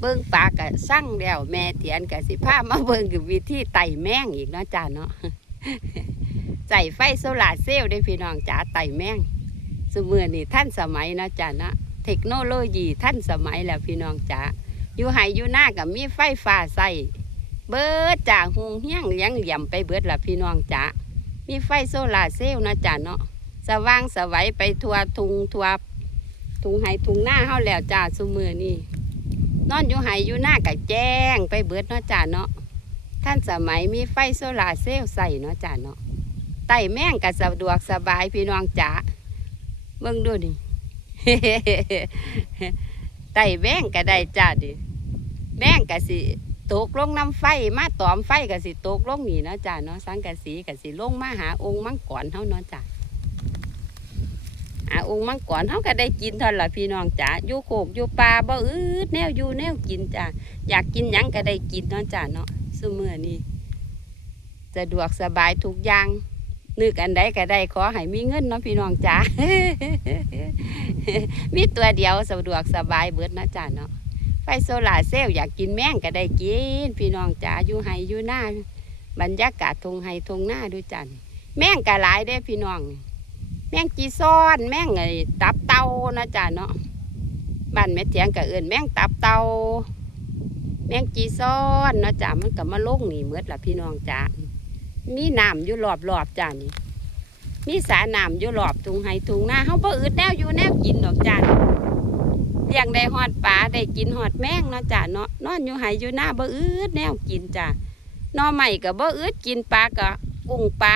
เบิ่งปลากะสั่งแล้วแม่เถียนกะสิพามาเบิ่งกับวิธีไต่แมงอีกเนาะจ้าเนาะใส่ไฟโซลาเซลล์ได้พี่น้องจ๋าไต่แมงสมือนี่ท่านสมัยนะจ้าเนาะเทคโนโลยีท่านสมัยแล้วพี่น้องจ๋าอยู่ไหอยู่หน้ากับมีไฟฟ้าใส่เบิดจ่าหงเฮี้ยงเลี้ยงเหลี่ยมไปเบิดละพี่น้องจ๋ามีไฟโซลาเซลล์นะจ้าเนาะสว่างสวัยไปทั่วทุงทั่วทุงไหทุงหน้าเฮาแล้วจ้าสมือนี่ นอนอยู่ไหอยู่หน้ากับแจ้งไปเบิดเนาะจ้าเนาะท่านสมัยมีไฟโซลาเซลล์ใส่เนาะจ้าเนาะไต่แม่งก็สะดวกสบายพี่น้องจ๋าเบิ่งดูนี่ไต่แม่งก็ได้จ้าดิแม่งก็สิตกลงน้ำไฟมาตอมไฟก็สิตกลงนี่เนาะจ้าเนาะสังกะสีก็สิลงมาหาองค์มังกรเฮาเนาะจ้า หาองค์มังกรเฮาก็ได้กินเท่านละพี่น้องจ๋าอยู่โคกอยู่ป่าบ่อืดแนวอยู่แนวกินจ้าอยากกินยังก็ได้กินเนาะจ้าเนาะซุมื้อนี้สะดวกสบายทุกอย่าง นึกอันใดก็ได้ขอให้มีเงินเนาะพี่น้องจ๋ามีตัวเดียวสะดวกสบายเบิดนาะจ้าเนาะไฟโซลาเซลล์อยากกินแมงก็ได้กิน พี่น้องจ๋าอยู่ไห้อยู่หน้าบรรยากาศทงไห้ทงหน้าดูจันแมงก็หลายเด้พี่น้อง แม่งจีซ้อน แม่งไอ้ตับเตานะจ้าเนาะบ้านแม่เถียงก็เอื่นแม่งตับเตาแม่งจีซ้อนนะจ้ามันก็มาลงนี่เมืดละพี่น้องจ๋ามีน้ำอยู่รอบรอบๆจ้านี่มีสาน้ำอยู่รอบทุงไห้ทุงหน้าเฮาบ่อึดแนวอยู่แนวกินดอกจ้าเลี้ยงได้ฮอดปลาได้กินฮอดแมงเนาะจ้าเนาะนอนอยู่ไห้อยู่หน้าบ่อึดแนวกินจ้านอใหม่ก็บ่อึดกินปลาก็กุ้งปลา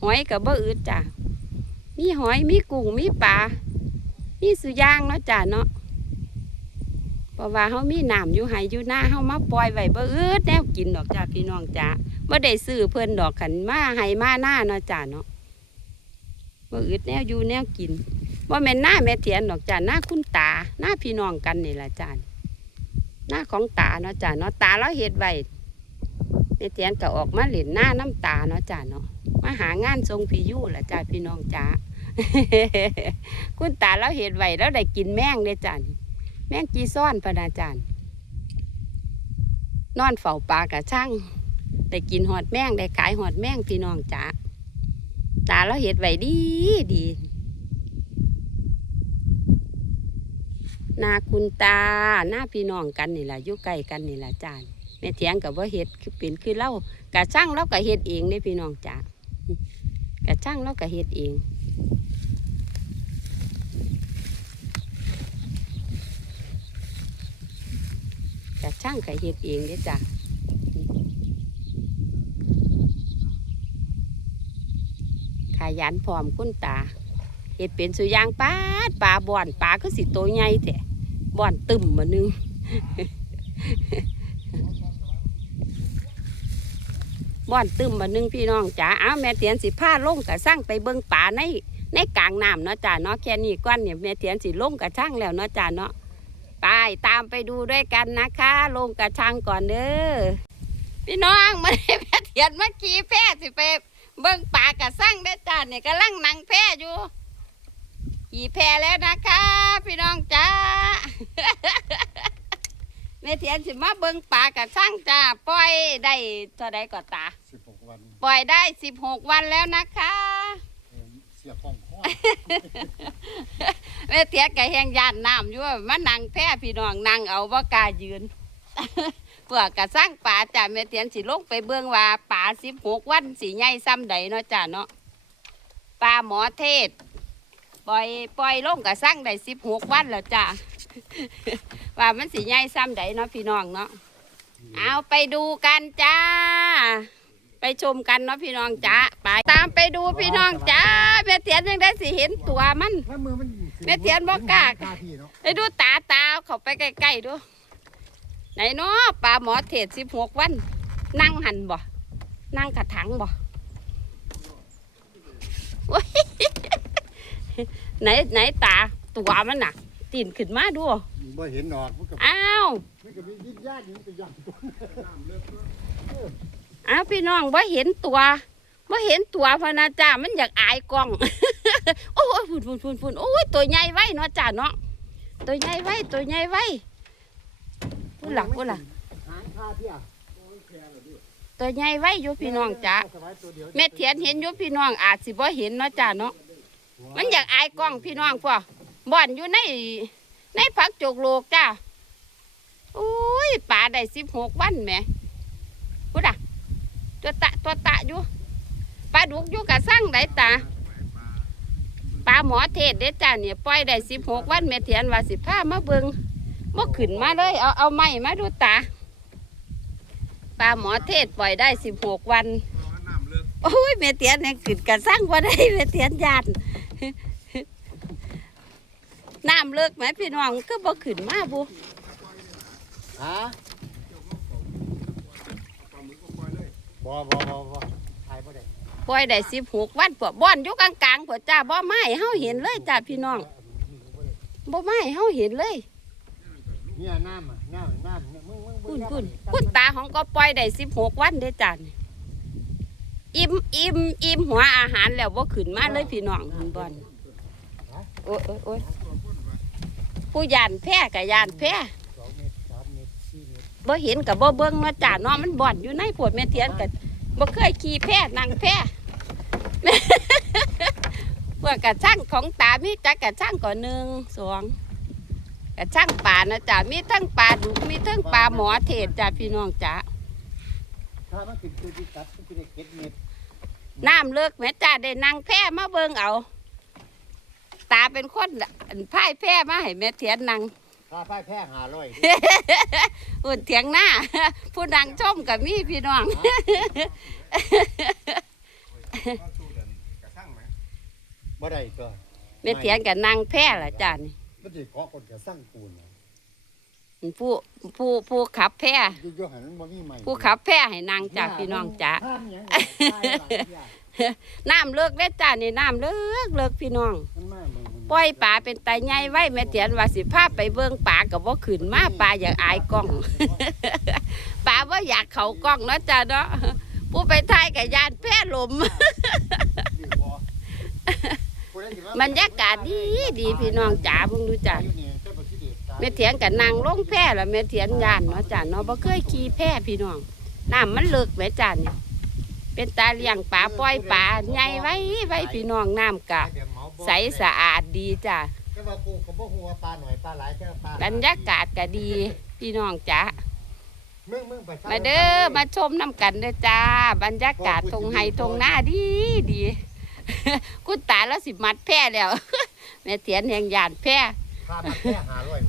หอยก็บ่อึดจ้า มีหอยมีกุ้งมีปลามีสุย่างเนาะจ้าเนาะเพราะว่าเฮามีหน้ำอยู่ไห้อยู่หน้าเฮามาปล่อยไว้บ่อึดแนวกินดอกจ้าพี่น้องจ้าบ่ได้ซื้อเพิ่นดอกขันมาให้มาหน้าเนาะจ้าเนาะบ่อึดแนวอยู่แนวกินบ่แม่นหน้าแม่เถียนดอกจ้าหน้าคุณตาหน้าพี่น้องกันนี่ละจ้าหน้าของตาเนาะจ้าเนาะตาเราเฮ็ดไว้แม่เถียนก็ออกมาเล่นหน้าน้ำตาเนาะจ้าเนาะมาหางานทรงพี่ยู่ล่ะจ้าพี่น้องจ้า คุณตาเราเฮ็ดไหวแล้วได้กินแมงเด้จ้านแมงจีซ่อนพะนาจารย์นอนเฝ้าปลากะช่างได้กินหอดแมงได้ขายหอดแมงพี่น้องจ๋าตาเราเห็ดไหวดีดีนาคุณตาหน้าพี่น้องกันนี่แหละยู่ใกล้กันนี่แหละจานแม่เถียงกับว่าเห็ดคือเป็นคือเล่ากะช่างเราก็เห็ดเองเด้พี่น้องจ๋ากะช่างเราก็เห็ดเองกะ ช่างก็เห็ดเองเด้จ้ะขยันพร้อมคุณตาเห็ดเป็นสุยางปาดปลาบ่อนปลาก็สิโตใหญ่แท้บ่อนตึมมานึงบ่อนตึมมานึงพี่น้องจ๋าอ้าวแม่เตียนสิผ้าลงกะสร้างไปเบิ่งป่าในในกลางน้ำเนาะจ้าเนาะแค่นี้ก้อนเนี่ยแม่เตียนสิลงกะช่างแล้วเนาะจ้าเนาะ ไปตามไปดูด้วยกันนะคะ ลงกะช่างก่อนเด้อพี่น้องมาแม่เตียนเมื่อกี้แพ้สิไปเบิ่งปลากระสั่งได้อจ้าเนี่ยกำลังนั่งแพอยู่ขี่แพแล้วนะคะ พี่น้องจ้าแม่เทียนสิมาเบิ่งปลากระสั่งจ้าปล่อยได้เท่าใดก็ตาสิบหกวัน ปล่อยได้สิบหกวันแล้วนะคะเอิ่มเสียของข้อ แม่เทียนก็แหงยานน้ำอยู่ว่ามานั่งแพพี่น้องนั่งเอาว่ากล้ายืนเพื่อกระสั่งปลาจ้าแม่เทียนสิลงไปเบิ่งว่าปลาสิบหกวันสีใหญ่ซ้ำใดเนาะจ้าเนาะปลาหมอเทศ ปล่อยปล่อยลงกระสั่งได้สิบหกวันแล้วจ้าว่ามันสีใหญ่ซ้ำใดเนาะพี่น้องเนาะเอาไปดูกันจ้า ไปชมกันเนาะพี่น้องจ้าไปตามไปดูพี่น้องจ้า เทียนยังได้สิเห็นตัวมันถ้ามือมันแม่เทียนบ่กล้ากล้าที่เนาะไปดูตาตาเขาไปใกล้ๆดู ไหนเนาะปลาหมอเทศสิบหกวัน นั่งหันบ่ นั่งกระถังบ่โอ้ยไหนไหนตาตัวมันน่ะตีนขึ้นมาดูบ่เห็นดอกมันก็อ้าวมันก็มียิดญาติอยู่มันก็ย่ำตัวอ้าวพี่น้องว่าเห็นตัว ว่าเห็นตัวพะนาจ้ามันอยากอายกล้อง โอ้ยฝุ่นฝุ่นฝุ่นฝุ่นโอ้ยตัวใหญ่ไว้เนาะจ้าเนาะตัวใหญ่ไว้ตัวใหญ่ไว้หลักกูล่ะหลยดิตัวใหญ่ไว้ยู่พี่น้องจ้าแม่เทียนเห็นยู่พี่น้องอาจสิบ่เห็นเนาะจ้าเนาะมันอยากอายกล้องพี่น้องพ่อบ่อนอยู่ในในผักจกโลกจ้าโอ้ยป่าได้สิบหกวันแหม่พูดอะตัวตะตัวตะอยู่ ปลาดุกอยู่กะสั่งได้ตาปลาหมอเทศเด้จ้าเนี่ยปล่อยได้สิบหกวันแม่เทียนว่าสิพามาเบิงบ่ขึ้นมาเลยเอาเอาไม้มาดูตาปลาหมอเทศปล่อยได้สิบหกวันโอ้ยแม่เตียนยังขึ้นกันสร้างว่าได้แม่เตียนยานน้ำเลิกไหมพี่น้องก็บ่ขึ้นมาบุฮะบ่บ่บ่บ่ถ่ายบ่ได้ ปล่อยได้สิบหกวันปวบ่อนอยู่กลางๆปวจ้าบ่ไม้เฮาเห็นเลยจ้าพี่น้องบ่ไม้เฮาเห็นเลยเนี่ยน้ำอะน้ำน้ำเนี่ยมึงมึงคุณคุณคุณตาของก็ปล่อยได้สิบหกวันเด้อจ้านี่อิ่มอิ่มอิ่มหัวอาหารแล้วบ่ขึ้นมาเลยพี่น้องคุณบอลโอ้ยโอ้ยโอ้ยผู้ยานแพ้กับยานแพ้สองเมตรสามเมตรสี่เมตรบ่เห็นกับบ่เบิ่งเนาะจ้าเนาะมันบ่อนอยู่ในปวดแม่เทียนกับบ่เคยขี่แพะนั่งแพะ พวกกระช่างของตามีจักกระช่างก่อนหนึ่งสองกระช่างป่านะจ้ามีทั้งปลาดุกมีทั้งปลาหมอเทศจ้าพี่น้องจ้าถ้ามันเป็นตัวที่ตัดมันจะได้เก็ดเมตรน้ำเลิกแม่จ้าได้นั่งแพะมาเบิ่งเอา ตาเป็นคนอั่นพายแพะมาให้แม่เทียนนั่งค่าป้ายแพงหาร้อยอุ่นเถียงหน้าผู้นั่งชมกับมีพี่น้อง บ่ได้ก็แม่เถียงกับนางแพร่ละจ้านี่มันสิเกาะคนก็สร้างปูนน่ะผู้ผู้ผู้ขับแพร่อยู่อยู่หันมันบ่มีใหม่ผู้ขับแพร่ให้นางจ้าพี่น้องจ้าห้ามหยังถ่ายหลายอย่างน้ำเลิกได้อจ้านี่น้ำเลิกเลิกพี่น้องมันมามึงมึงปล่อยปลาเป็นตาใหญ่ไว้แม่เถียนว่าสิพาไปเบิ่งปลากับว่าขึ้นมาปลาอยากอายกล้องปลาว่าอยากเขากล้องเนาะจ้าเนาะผู้ไปถ่ายกับยานแพร่ลมนี่ บรรยากาศดีดีพี่น้องจ๋าเพิ่งดูจ่าเดชตายแม่เถียงกับนางลงแพร่ล้วแม่เถียงยานเนาะจ้าเนาะบ่เคยขี่แพร่พี่น้องน้ำมันเลิกแม่จ้านี่เป็นตาเลี้ยงปลาปล่อยปลาใหญ่ไว้ไว้พี่น้องน้ำกะใสสะอาดดีจ้าแต่าบรรยากาศก็ดีพี่น้องจ้ามึงมึงไปมาเด้อมาชมน้ำกันเด้อจ้า บรรยากาศทงไฮทงหน้าดีดี คุณตาแล้วสิมัดแพร่แล้ว แม่เถียนแห่งยานแพร่ค่ามันแค่หาร้อย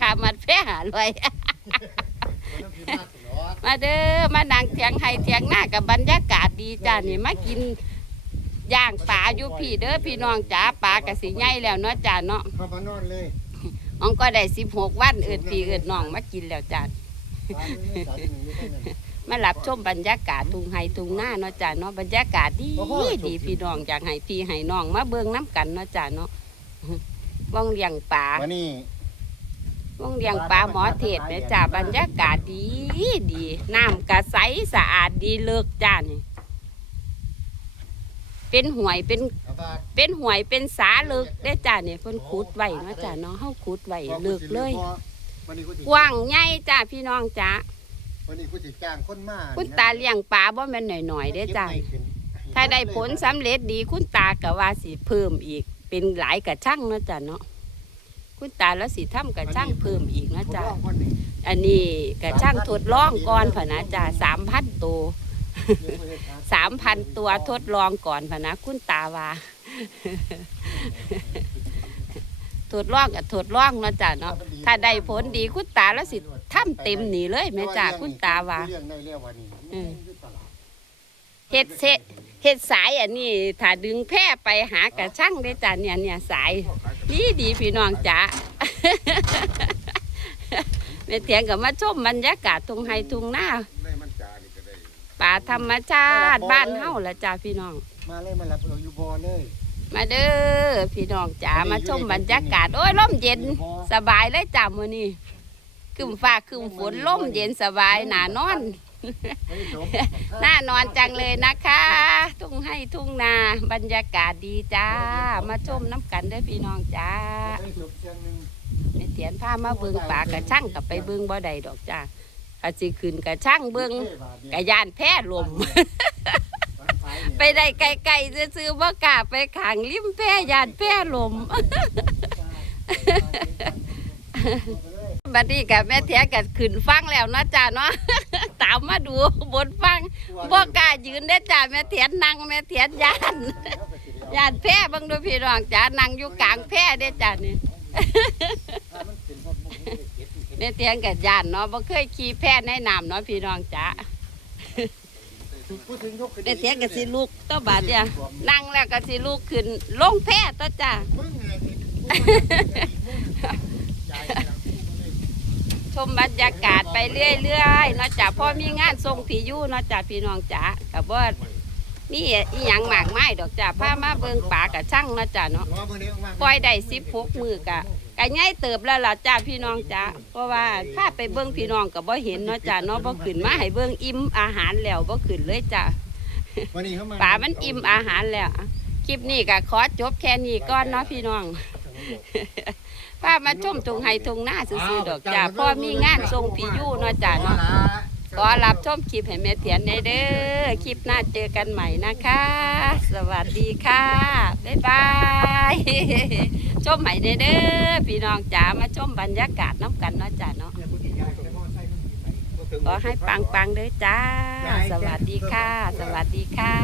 ขามัดแพร่หาลอยมันต้องพิมพ์มากตลอดมาเด้อมานั่งเถียงไห้เถียงหน้ากับบรรยากาศดีจ้านี่มากินย่างปลาอยู่พี่เด้อพี่น้องจ๋าปลากะสิใหญ่แล้วเนาะจ้าเนาะเข้ามานอนเลยน้องก็ได้สิบหกวันเอิดพี่เอิดน้องมากินแล้วจ้าปลาไม่สาดหนึ่งอยู่เท่านั้นมารับชมบรรยากาศทุ่งไห้ทุ่งหน้าเนาะจ้าเนาะบรรยากาศดีดีพี่น้องอยากให้พี่ให้น้องมาเบิ่งน้ำกันเนาะจ้าเนาะว่องเลี้ยงปลามานี่ว่องเลี้ยงปลาหมอเทศแม่จ้าบรรยากาศดีดีน้ำกะใสสะอาดดีเลิกจ้านี่เป็นห่วยเป็นเอาบาดเป็นห่วยเป็นสาเลิกได้จ้าเนี่ยเพิ่นขุดไว้เนาะจ้าเนาะเฮาขุดไว้เลิกเลยวันนี้กูสิกว้างใหญ่จ้าพี่น้องจ้า วันนี้กูสิจ้างคนมาคุณตาเลี้ยงปลาบ่แม่นหน่อยๆเด้จ้าถ้าได้ผลสำเร็จดีคุณตาก็ว่าสิเพิ่มอีก เป็นหลายกระช่างเนาะจ้าเนาะคุณตาแล้วสิทำกระช่างเพิ่มอีกเนาะจ้าคนนี้อันนี้กระช่างทดลองก่อนพะนะจ้า3,000ตัวสามพันตัวทดลองก่อนพะนะคุณตาว่าทดลองกับทดลองเนาะจ้ะเนาะถ้าได้ผลดีคุณตาแล้วสิ ทำเต็มหนีเลยแม่จ้าคุณตาว่าเรื่องในเรื่องวันนี้อืมเฮ็ดเสะเฮ็ดสายอันนี้ถ้าดึงแพร่ไปหากระช่างได้จ้ะเนี่ยเนี่ยสายดีดีพี่น้องจ๋าแม่เถียงกับมาชมบรรยากาศทุ่งไฮทุ่งหน้าป่าธรรมชาติบ้านเฮาละจ้าพี่น้อง มาเลยมารับเราอยู่บ่อเลยมาเด้อพี่น้องจ๋ามาชมบรรยากาศโอ้ยลมเย็นสบายเลยจ้ามื้อนี้ ครึมฟ้าครึมฝนลมเย็นสบายหนานอนเฮ้ยสมน่านอนจังเลยนะคะ ทุ่งให้ทุ่งนาบรรยากาศดีจ้า มาชมน้ำกันด้อพี่น้องจ้าเสียนึ่งแม่เถียนพามาเบิ่งป่ากระช่างกับไปเบิ่งบ่ได้ดอกจ้าอาสิขึ้นกระช่างเบิ่งกระยานแพ้ลม ไปได้ไกลๆซื้อบ่กาไปขางริมแพ้ยานแพ้ลม บัดนี้กับแม่เถียกับขึ้นฟังแล้วเนาะจ้าเนาะ ตามมาดูบนฟังบ่กล้ายืนได้อจ้าแม่เถียนนั่งแม่เถียนยานยานแพ้เบังดูพี่น้องจ้านั่งอยู่กลางแพ้ได้อจ้านี่แม่เถียนกับยานเนาะบ่เคยขี่แพ้ในน้ำเนาะพี่น้องจ้าแม่เถียนกับสิลูกตัวบาดเนี่ยนั่งแล้วก็สิลูกขึ้นลงแพ้ตัวจ้า ชมบรรยากาศไปเรื่อยๆเนาะจ้ะพ่อมีงานทรงผีอยู่เนาะจ้ะพี่น้องจ้ะกับว่านี่อีหยังหมากไม้ดอกจ้ะพามาเบิงป่ากับช่างเนาะจ้ะเนาะปล่อยได้สิบหกมือกะกะง่ายเติบแล้วล่ะจ้ะพี่น้องจ้ะเพราะว่าถ้าไปเบิ่งพี่น้องก็บ่เห็นเนาะจ้ะเนาะบ่ขึ้นมาให้เบิ่งอิ่มอาหารแล้วบ่ขึ้นเลยจ้ะป่ามันอิ่มอาหารแล้วคลิปนี้ก็ขอจบแค่นี้ก่อนเนาะพี่น้อง พามาชมตรงไห้ตรงหน้าซื่อๆดอกจ้าพ่อมีงานทรงผียู่เนาะจ้าเนาะขอรับชมคลิปให้แม่เถียนในเด้อคลิปหน้าเจอกันใหม่นะคะ สวัสดีค่ะบ๊ายบายชมใหม่ในเด้อพี่น้องจ๋ามาชมบรรยากาศน้ำกันเนาะจ้าเนาะขอให้ปังๆเด้อจ้า สวัสดีค่ะ สวัสดีค่ะ